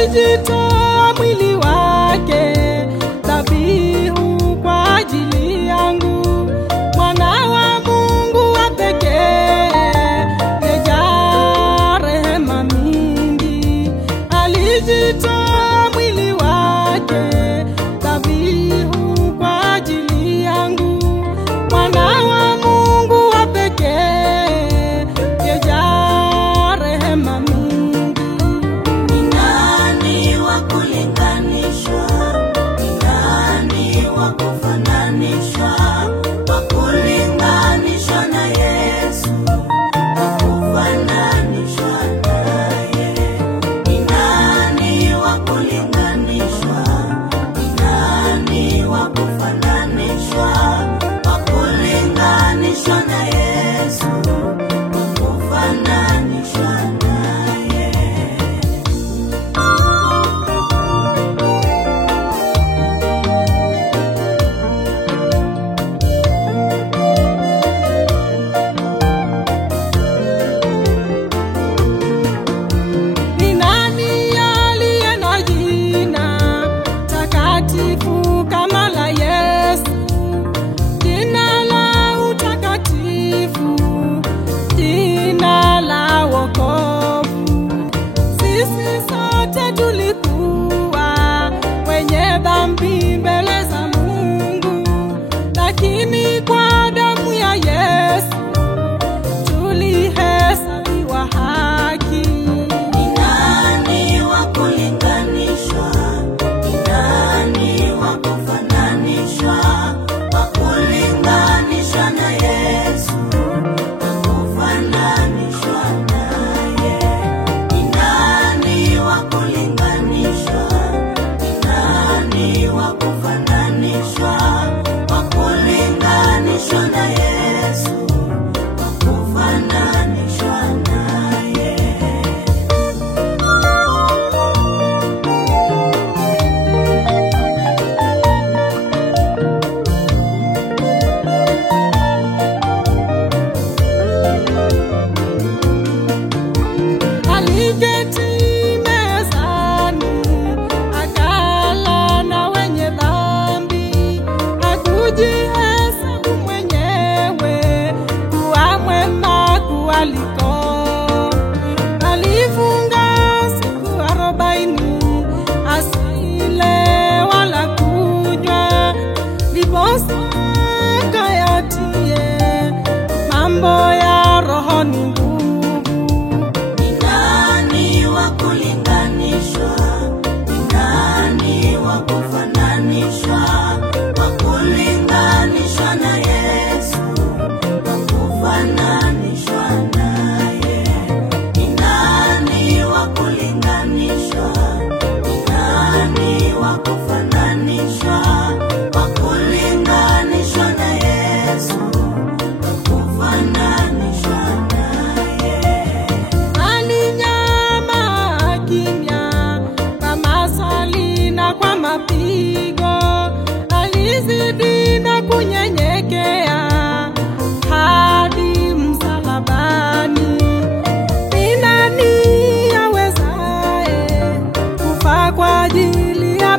alijitoa mwili wake dhabihu kwa ajili yangu, mwana wa Mungu wa pekee, yejaa rehema mingi. Alijitoa mwili wake dhabihu kwa ajili yangu, mwana wa Mungu wa pekee, yejaa rehema mingi. Ni nani wa kulinganishwa? Ni nani wa kufananishwa? Wa kulinganishwa na Yesu, wa kufananishwa naye. Ni nani wa kulinganishwa? Ni nani wa kufananishwa? Wa kulinganishwa na Yesu, wa kufananishwa naye. Ni nani aliye na jina takatifu kama la Yesu? Jina la utakatifu, jina la wokovu. Sisi sote tulikuwa wenye dhambi mbele za Mungu, lakini kwa damu ya Yesu tulihesabiwa haki. Ni nani wa kulinganishwa? Ni nani wa kufananishwa? Wa kulinganishwa na Yesu, wa kufananishwa naye. Ni nani wa kulinganishwa? Ni nani wa kufananishwa? Wa kulinganishwa na Yesu, wa kufananishwa naye. Aliketi mezani akala na wenye dhambi, hakujihesabu mwenyewe kuwa mwema kuwaliko. Alifunga siku 40 asile wala kunywa, ndiposa akayatie mambo ya rohoni nguvu. Ni nani wa kulinganishwa? Ni nani wa kufananishwa? Wa kulinganishwa na Yesu, wa kufananishwa naye. Ni nani wa kulinganishwa? Ni nani wa kufananishwa? Wa kulinganishwa na Yesu, wa kufananishwa naye. Alinyama kimya kwa maswali na kwa mapigo, alizidi na kunyenyekea hadi msalabani. Ni nani awezaye kufa kwa ajili ya